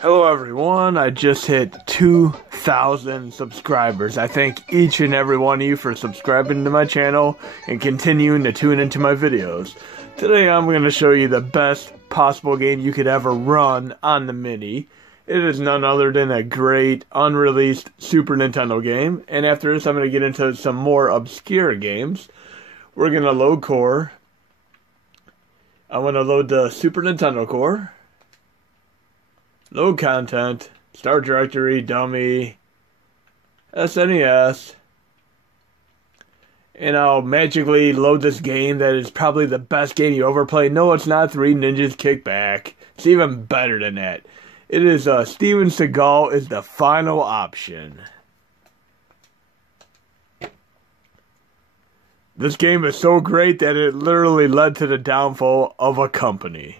Hello everyone, I just hit 2,000 subscribers. I thank each and every one of you for subscribing to my channel and continuing to tune into my videos. Today I'm going to show you the best possible game you could ever run on the Mini. It is none other than a great unreleased Super Nintendo game, and after this I'm going to get into some more obscure games. We're going to load core. I'm going to load the Super Nintendo core. Load content, start directory, dummy, SNES, and I'll magically load this game that is probably the best game you ever played. No, it's not 3 Ninjas Kick Back. It's even better than that. It is Steven Seagal is the final option. This game is so great that it literally led to the downfall of a company.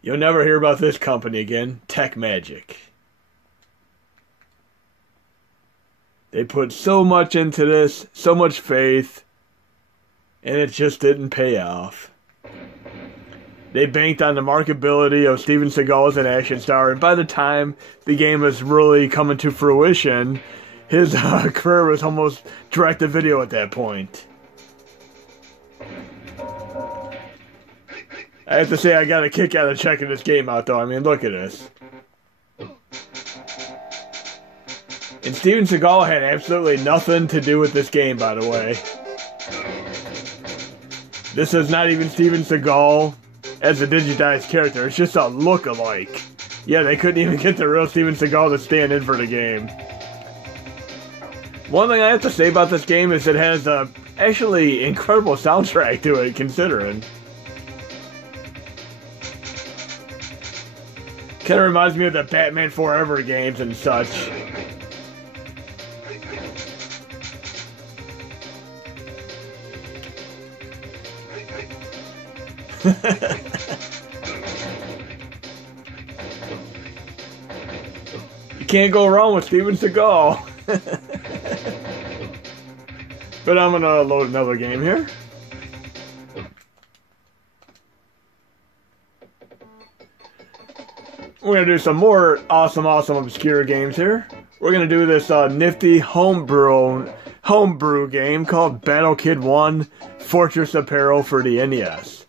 You'll never hear about this company again, Tech Magic. They put so much into this, so much faith, and it just didn't pay off. They banked on the marketability of Steven Seagal as an action star, and by the time the game was really coming to fruition, his career was almost direct-to-video at that point. I have to say, I got a kick out of checking this game out, though. I mean, look at this. And Steven Seagal had absolutely nothing to do with this game, by the way. This is not even Steven Seagal as a digitized character. It's just a look-alike. Yeah, they couldn't even get the real Steven Seagal to stand in for the game. One thing I have to say about this game is it has a actually incredible soundtrack to it, considering. Kind of reminds me of the Batman Forever games and such. You can't go wrong with Steven Seagal. But I'm gonna load another game here. We're going to do some more awesome obscure games here. We're going to do this nifty homebrew game called Battle Kid 1 Fortress of Peril for the NES.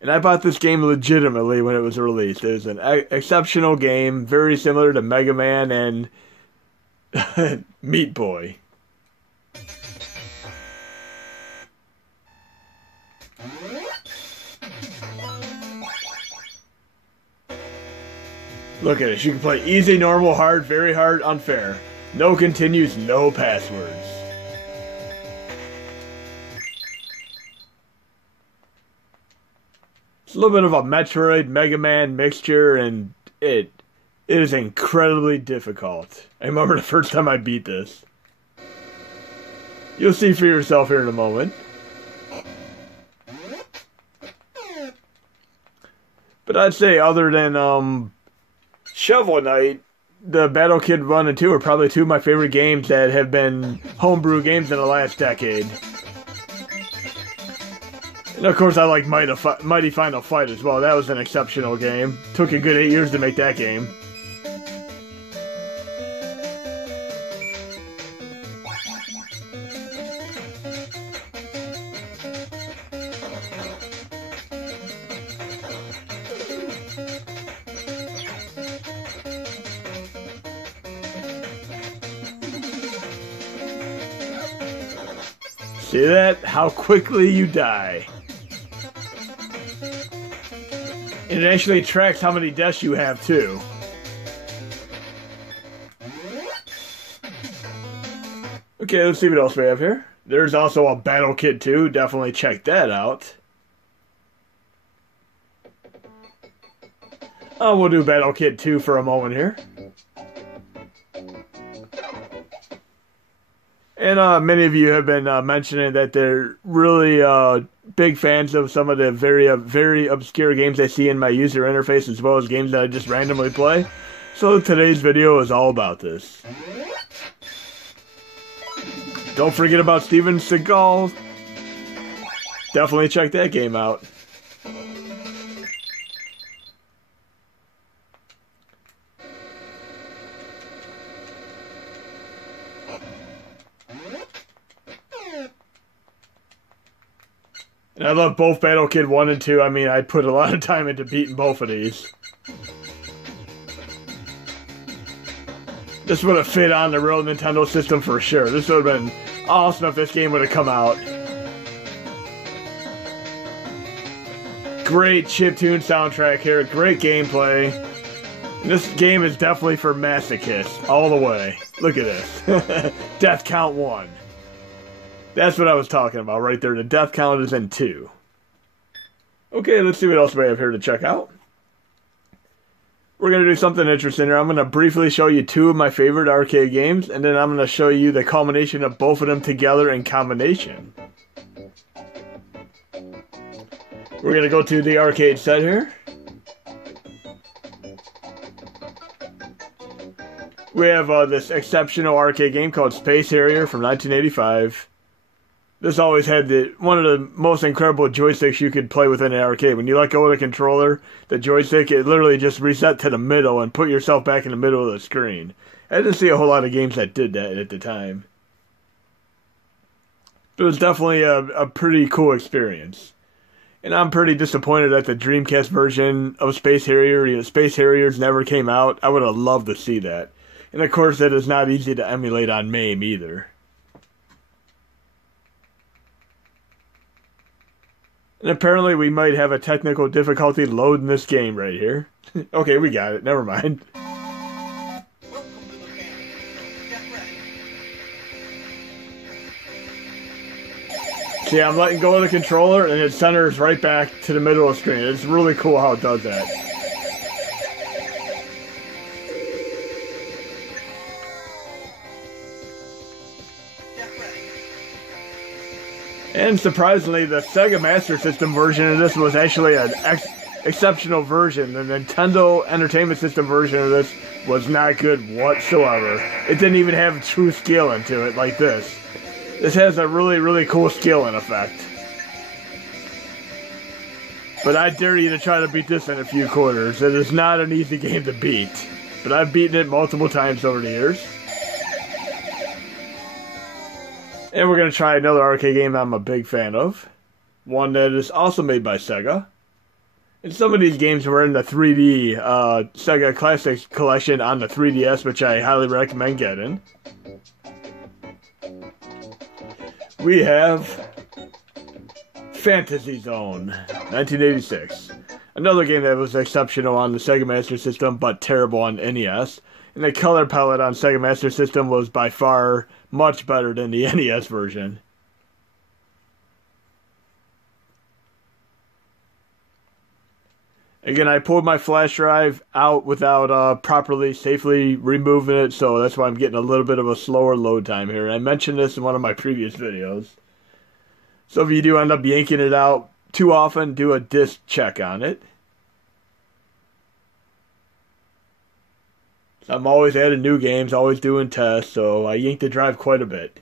And I bought this game legitimately when it was released. It was an exceptional game, very similar to Mega Man and Meat Boy. Look at it. You can play easy, normal, hard, very hard, unfair. No continues, no passwords. It's a little bit of a Metroid, Mega Man mixture, and it is incredibly difficult. I remember the first time I beat this. You'll see for yourself here in a moment. But I'd say other than, Shovel Knight, the Battle Kid 1 and 2 are probably two of my favorite games that have been homebrew games in the last decade. And of course I like Mighty Final Fight as well. That was an exceptional game. Took a good 8 years to make that game. See that? How quickly you die. And it actually tracks how many deaths you have, too. Okay, let's see what else we have here. There's also a Battle Kid 2. Definitely check that out. Oh, we'll do Battle Kid 2 for a moment here. And many of you have been mentioning that they're really big fans of some of the very obscure games I see in my user interface, as well as games that I just randomly play. So today's video is all about this. Don't forget about Steven Seagal. Definitely check that game out. I love both Battle Kid 1 and 2. I mean, I put a lot of time into beating both of these. This would have fit on the real Nintendo system for sure. This would have been awesome if this game would have come out. Great chiptune soundtrack here, great gameplay. And this game is definitely for masochists, all the way. Look at this. Death count 1. That's what I was talking about right there. The death count is in 2. Okay, let's see what else we have here to check out. We're going to do something interesting here. I'm going to briefly show you 2 of my favorite arcade games, and then I'm going to show you the culmination of both of them together in combination. We're going to go to the arcade set here. We have this exceptional arcade game called Space Harrier from 1985. This always had one of the most incredible joysticks you could play within an arcade. When you let go of the controller, the joystick, it literally just reset to the middle and put yourself back in the middle of the screen. I didn't see a whole lot of games that did that at the time. But it was definitely a pretty cool experience. And I'm pretty disappointed that the Dreamcast version of Space Harrier, Space Harriers never came out. I would have loved to see that. And of course, it is not easy to emulate on MAME either. And apparently we might have a technical difficulty loading this game right here. Okay, we got it. Never mind. See, I'm letting go of the controller and it centers right back to the middle of the screen. It's really cool how it does that. And surprisingly, the Sega Master System version of this was actually an exceptional version. The Nintendo Entertainment System version of this was not good whatsoever. It didn't even have true scaling to it like this. This has a really, really cool scaling effect. But I dare you to try to beat this in a few quarters. It is not an easy game to beat. But I've beaten it multiple times over the years. And we're going to try another arcade game I'm a big fan of. One that is also made by Sega. And some of these games were in the 3D Sega Classics collection on the 3DS, which I highly recommend getting. We have Fantasy Zone, 1986. Another game that was exceptional on the Sega Master System, but terrible on NES. And the color palette on Sega Master System was by far much better than the NES version. Again, I pulled my flash drive out without properly, safely removing it, so that's why I'm getting a little bit of a slower load time here. I mentioned this in one of my previous videos. So if you do end up yanking it out too often, do a disk check on it. I'm always adding new games, always doing tests, so I yanked the drive quite a bit.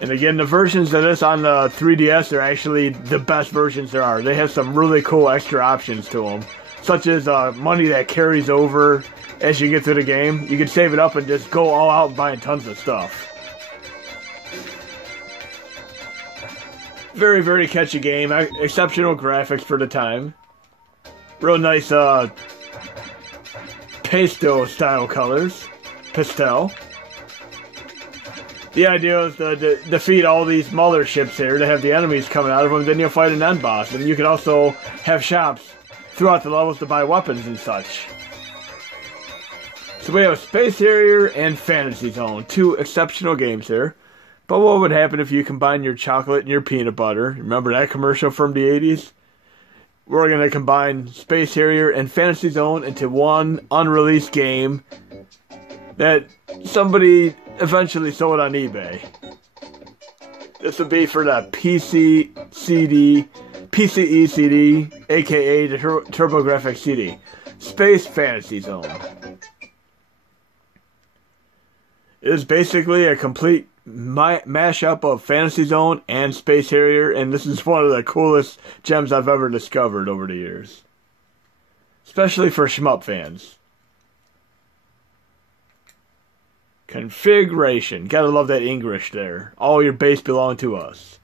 And again, the versions of this on the 3DS are actually the best versions there are. They have some really cool extra options to them, such as money that carries over as you get through the game. You can save it up and just go all out buying tons of stuff. Very, very catchy game. Exceptional graphics for the time. Real nice pastel style colors. Pastel. The idea is to defeat all these motherships here to have the enemies coming out of them. Then you'll fight an end boss. And you can also have shops throughout the levels to buy weapons and such. So we have Space Harrier and Fantasy Zone. 2 exceptional games here. But what would happen if you combine your chocolate and your peanut butter? Remember that commercial from the 80s? We're going to combine Space Harrier and Fantasy Zone into one unreleased game that somebody eventually sold on eBay. This would be for the PCE CD, aka the TurboGrafx CD. Space Fantasy Zone. It is basically a complete mashup of Fantasy Zone and Space Harrier, and this is one of the coolest gems I've ever discovered over the years. Especially for shmup fans. Configuration. Gotta love that English there. All your base belong to us.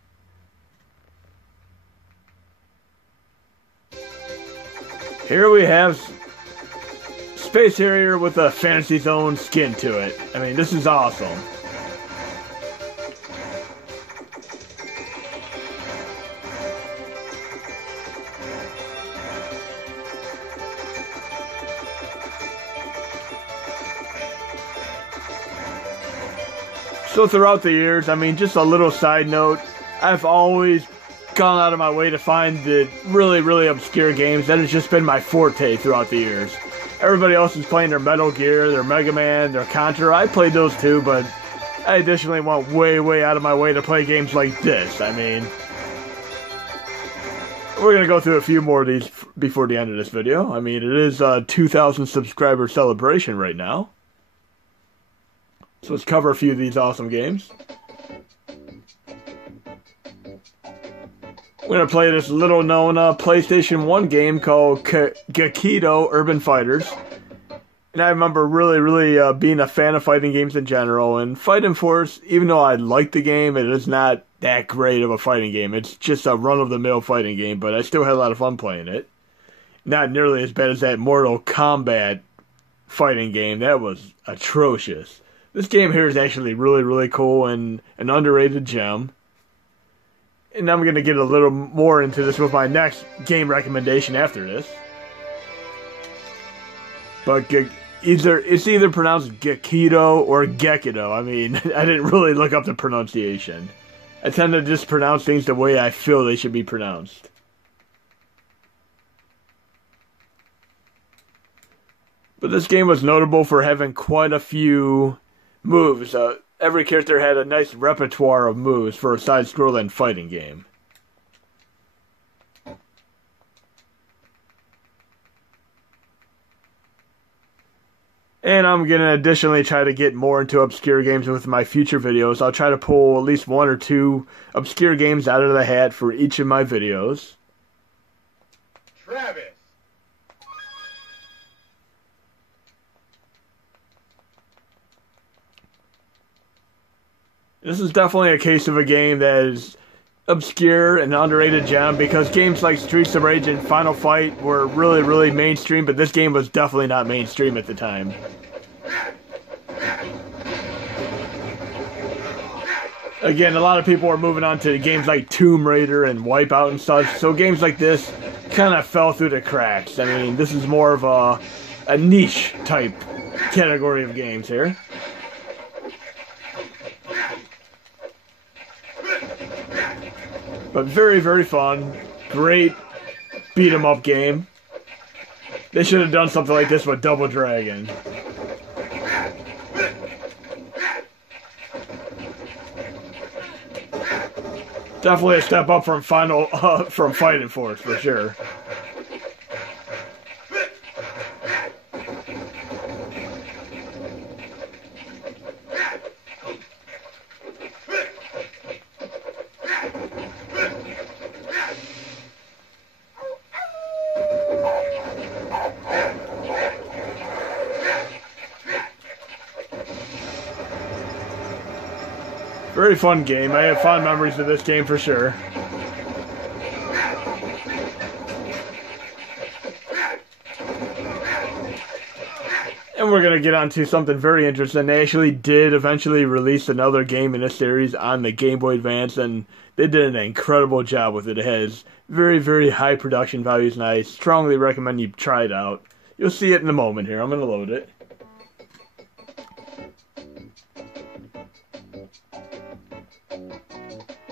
Here we have Space Harrier with a Fantasy Zone skin to it. I mean, this is awesome. So throughout the years, I mean, just a little side note, I've always gone out of my way to find the really, really obscure games. That has just been my forte throughout the years. Everybody else is playing their Metal Gear, their Mega Man, their Contra. I played those too, but I additionally went way, way out of my way to play games like this. I mean, we're going to go through a few more of these before the end of this video. I mean, it is a 2,000 subscriber celebration right now. So let's cover a few of these awesome games. We're going to play this little known PlayStation 1 game called Gekido Urban Fighters. And I remember really being a fan of fighting games in general. And Fighting Force, even though I like the game, it is not that great of a fighting game. It's just a run-of-the-mill fighting game, but I still had a lot of fun playing it. Not nearly as bad as that Mortal Kombat fighting game. That was atrocious. This game here is actually really cool and an underrated gem. And I'm going to get a little more into this with my next game recommendation after this. But it's either pronounced gekido or gekido. I mean, I didn't really look up the pronunciation. I tend to just pronounce things the way I feel they should be pronounced. But this game was notable for having quite a few moves. Every character had a nice repertoire of moves for a side-scrolling fighting game. And I'm going to additionally try to get more into obscure games with my future videos. I'll try to pull at least 1 or 2 obscure games out of the hat for each of my videos. Travis. This is definitely a case of a game that is obscure and underrated gem, because games like Streets of Rage and Final Fight were really mainstream, but this game was definitely not mainstream at the time. Again, a lot of people are moving on to games like Tomb Raider and Wipeout and such, so games like this kind of fell through the cracks. I mean, this is more of a niche type category of games here. But very fun. Great beat 'em up game. They should have done something like this with Double Dragon. Definitely a step up from from Fighting Force for sure. Very fun game. I have fond memories of this game for sure. And we're going to get on to something very interesting. They actually did eventually release another game in this series on the Game Boy Advance, and they did an incredible job with it. It has very high production values, and I strongly recommend you try it out. You'll see it in a moment here. I'm going to load it.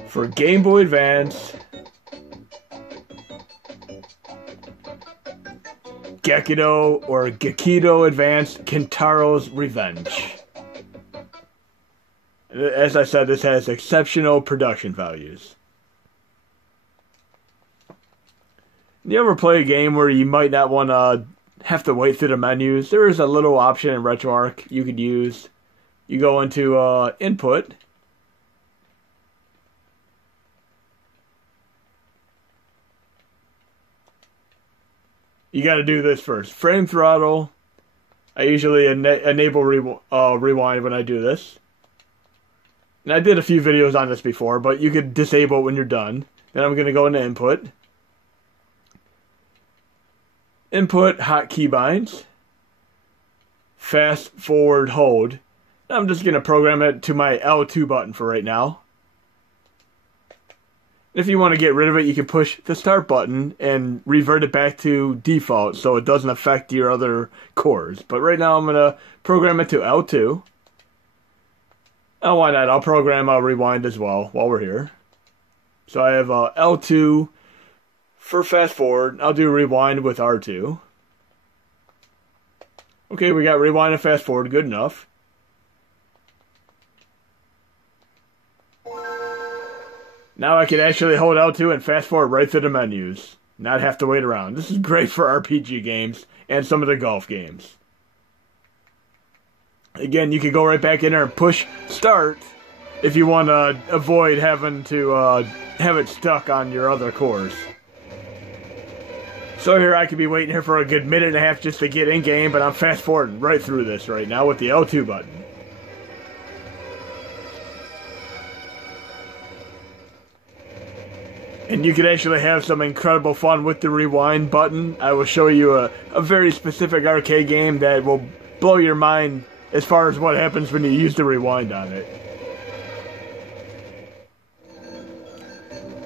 For Game Boy Advance, Gekido or Gekido Advance Kintaro's Revenge. As I said, this has exceptional production values. You ever play a game where you might not want to have to wait through the menus? There is a little option in RetroArch you could use. You go into Input. You got to do this first. Frame throttle, I usually enable rewind when I do this. And I did a few videos on this before, but you could disable it when you're done. Then I'm going to go into input. Input hot keybinds. Fast forward hold. I'm just going to program it to my L2 button for right now. If you want to get rid of it, you can push the start button and revert it back to default so it doesn't affect your other chords. But right now I'm going to program it to L2. Oh, why not? I'll program rewind as well while we're here. So I have L2 for fast forward. I'll do rewind with R2. Okay, we got rewind and fast forward. Good enough. Now I can actually hold L2 and fast forward right through the menus. Not have to wait around. This is great for RPG games and some of the golf games. Again, you can go right back in there and push start if you want to avoid having to have it stuck on your other chords. So here I could be waiting here for a good minute and a half just to get in game, but I'm fast forwarding right through this right now with the L2 button. And you can actually have some incredible fun with the rewind button. I will show you a very specific arcade game that will blow your mind as far as what happens when you use the rewind on it.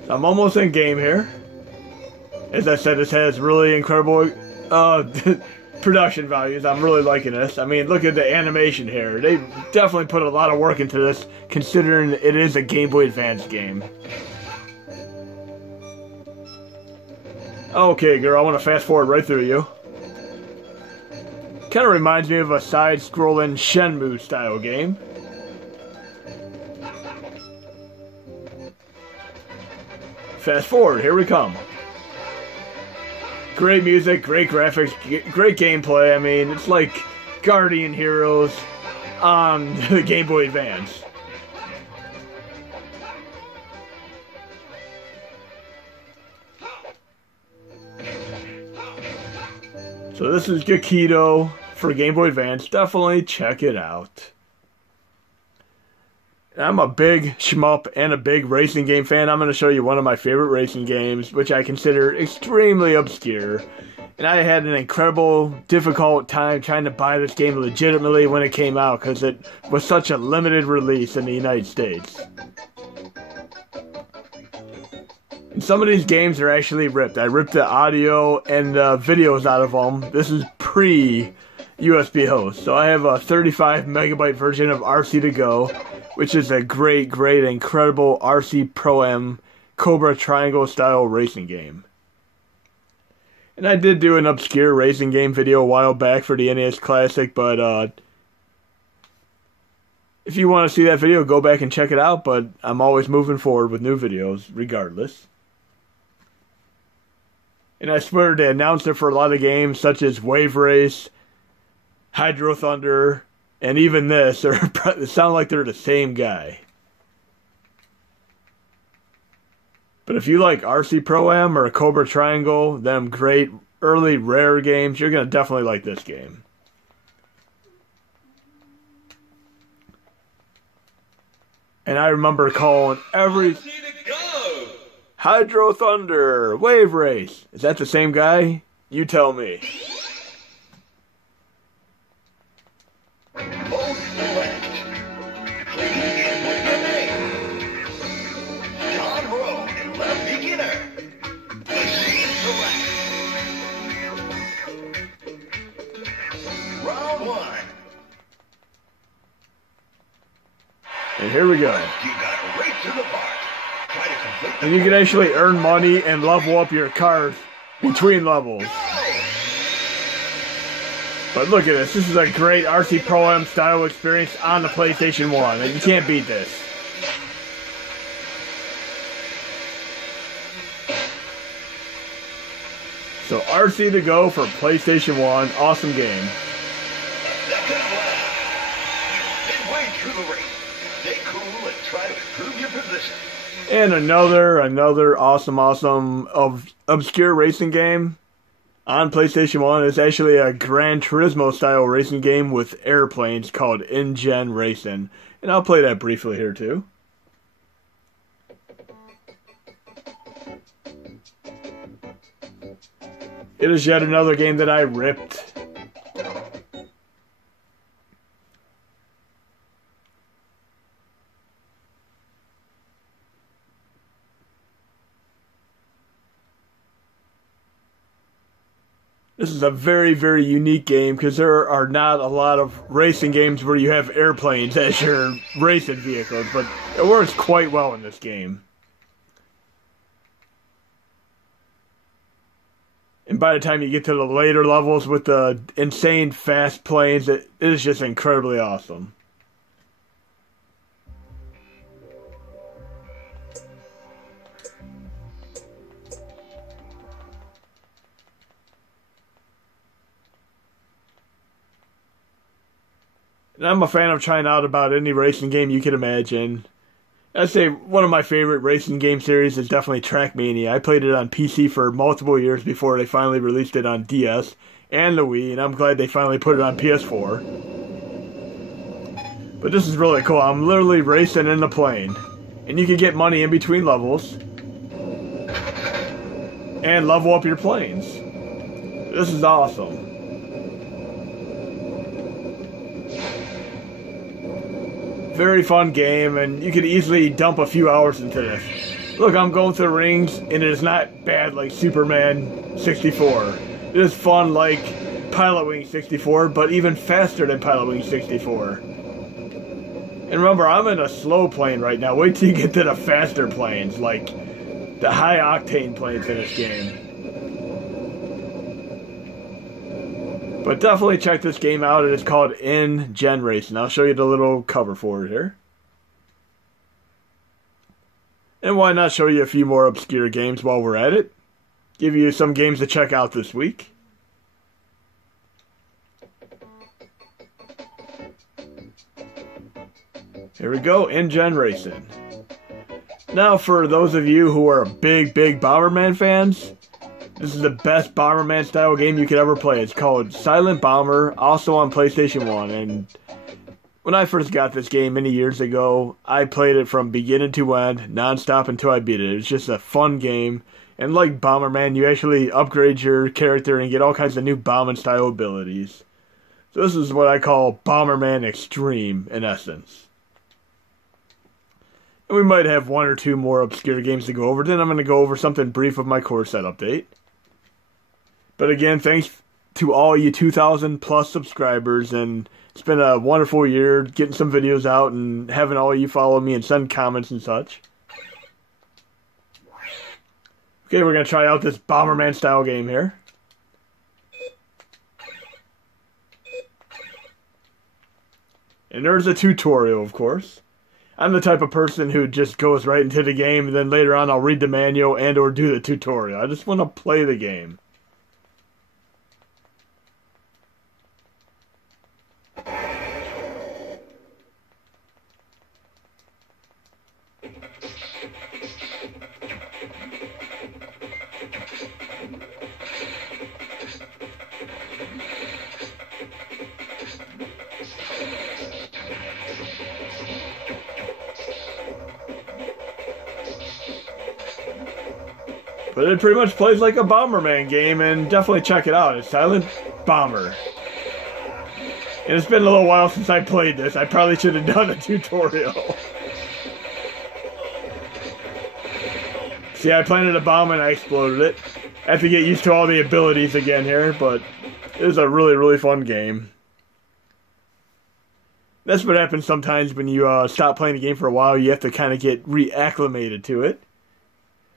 So I'm almost in game here. As I said, this has really incredible production values. I'm really liking this. I mean, look at the animation here. They definitely put a lot of work into this, considering it is a Game Boy Advance game. Okay, girl, I want to fast forward right through you. Kind of reminds me of a side-scrolling Shenmue-style game. Fast forward, here we come. Great music, great graphics, great gameplay. I mean, it's like Guardian Heroes on the Game Boy Advance. So this is Gekido for Game Boy Advance. Definitely check it out. I'm a big shmup and a big racing game fan. I'm going to show you one of my favorite racing games, which I consider extremely obscure. And I had an incredible, difficult time trying to buy this game legitimately when it came out, because it was such a limited release in the United States. And some of these games are actually ripped. I ripped the audio and videos out of them. This is pre-USB host. So I have a 35 megabyte version of RC to Go, which is a great, incredible RC Pro-M Cobra Triangle style racing game. And I did do an obscure racing game video a while back for the NES Classic, but if you want to see that video, go back and check it out, but I'm always moving forward with new videos, regardless. And I swear the announcer for a lot of games, such as Wave Race, Hydro Thunder, and even this, they sound like they're the same guy. But if you like RC Pro-Am or Cobra Triangle, them great early rare games, you're going to definitely like this game. And I remember calling every... Hydro Thunder, Wave Race. Is that the same guy? You tell me. Both left. Please input your name. John Rowe, left beginner. Proceed select. Round one. And here we go. You got right to the park. Try to complete the And you can actually earn money and level up your cars between levels. But look at this. This is a great RC Pro-Am style experience on the PlayStation 1. And you can't beat this. So RC to Go for PlayStation 1. Awesome game. second lap. Midway through the race. Stay cool and try to improve your position. And another awesome obscure racing game on PlayStation 1. It's actually a Gran Turismo style racing game with airplanes called In-Gen Racing. And I'll play that briefly here too. It is yet another game that I ripped. This is a very, very unique game because there are not a lot of racing games where you have airplanes as your racing vehicles, but it works quite well in this game. And by the time you get to the later levels with the insane fast planes, it is just incredibly awesome. And I'm a fan of trying out about any racing game you can imagine. I'd say one of my favorite racing game series is definitely Trackmania. I played it on PC for multiple years before they finally released it on DS and the Wii, and I'm glad they finally put it on PS4. But this is really cool. I'm literally racing in the plane. And you can get money in between levels. And level up your planes. This is awesome. Very fun game, and you could easily dump a few hours into this. Look, I'm going through rings, and it is not bad like Superman 64. It is fun like Pilotwing 64, but even faster than Pilotwing 64. And remember, I'm in a slow plane right now. Wait till you get to the faster planes, like the high-octane planes in this game. But definitely check this game out. It is called In-Gen Racing. I'll show you the little cover for it here. And why not show you a few more obscure games while we're at it? Give you some games to check out this week. Here we go, In-Gen Racing. Now for those of you who are big Bomberman fans, this is the best Bomberman style game you could ever play. It's called Silent Bomber, also on PlayStation 1. And when I first got this game many years ago, I played it from beginning to end, non-stop until I beat it. It's just a fun game. And like Bomberman, you actually upgrade your character and get all kinds of new bombing style abilities. So this is what I call Bomberman Extreme in essence. And we might have one or two more obscure games to go over. Then I'm going to go over something brief of my core set update. But again, thanks to all you 2,000 plus subscribers, and it's been a wonderful year getting some videos out and having all you follow me and send comments and such. Okay, we're going to try out this Bomberman style game here. And there's a tutorial, of course. I'm the type of person who just goes right into the game, and then later on I'll read the manual and or do the tutorial. I just want to play the game. But it pretty much plays like a Bomberman game, and definitely check it out. It's Silent Bomber. And it's been a little while since I played this. I probably should have done a tutorial. See, I planted a bomb and I exploded it. I have to get used to all the abilities again here, but it was a really fun game. That's what happens sometimes when you stop playing a game for a while. You have to kind of get reacclimated to it.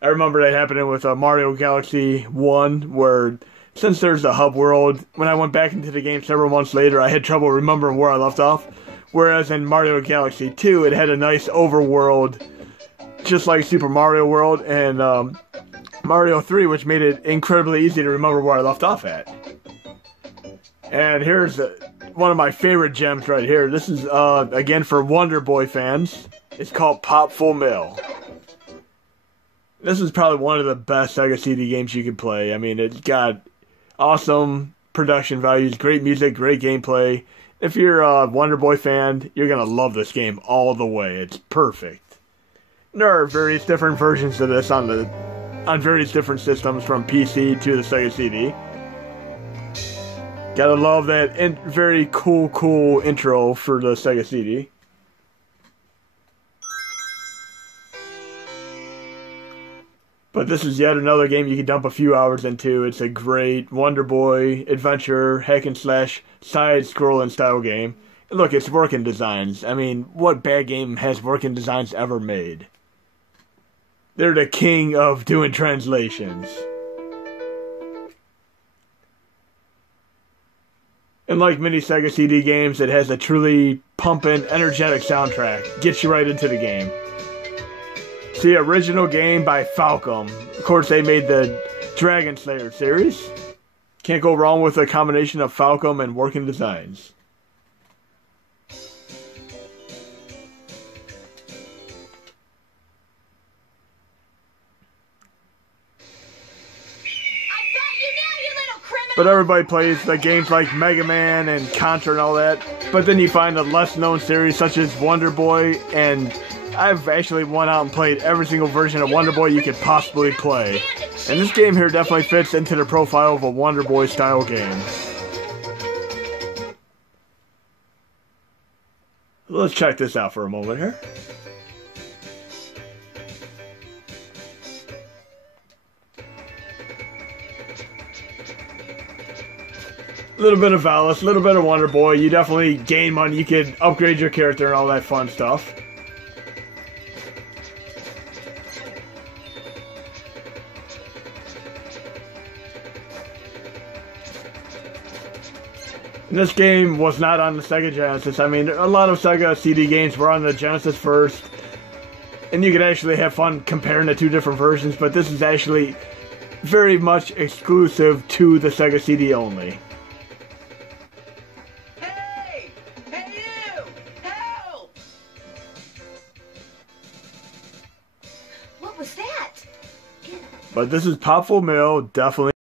I remember that happening with Mario Galaxy 1, where since there's a hub world, when I went back into the game several months later, I had trouble remembering where I left off. Whereas in Mario Galaxy 2, it had a nice overworld, just like Super Mario World, and Mario 3, which made it incredibly easy to remember where I left off at. And here's one of my favorite gems right here. This is, again, for Wonder Boy fans. It's called Popful Mail. This is probably one of the best Sega CD games you could play. I mean, it's got Awesome production values, great music, great gameplay. If you're a Wonder Boy fan, you're gonna love this game all the way. It's perfect. There are various different versions of this on various different systems, from PC to the Sega CD. Gotta love that very cool intro for the Sega CD. But this is yet another game you can dump a few hours into. It's a great Wonder Boy adventure, hack and slash, side-scrolling style game. And look, it's working designs. I mean, what bad game has working designs ever made? They're the king of doing translations. And like many Sega CD games, it has a truly pumping, energetic soundtrack. Gets you right into the game. The original game by Falcom. Of course, they made the Dragon Slayer series. Can't go wrong with a combination of Falcom and working designs. But everybody plays the games like Mega Man and Contra and all that. But then you find the less known series such as Wonder Boy, and I've actually went out and played every single version of Wonder Boy you could possibly play. And this game here definitely fits into the profile of a Wonder Boy style game. Let's check this out for a moment here. A little bit of Alice, a little bit of Wonder Boy. You definitely gain money. You could upgrade your character and all that fun stuff. This game was not on the Sega Genesis. I mean, a lot of Sega CD games were on the Genesis first, and you could actually have fun comparing the two different versions, but this is actually very much exclusive to the Sega CD only. Hey! Hey you! Help! What was that? But this is Popful Mail, definitely.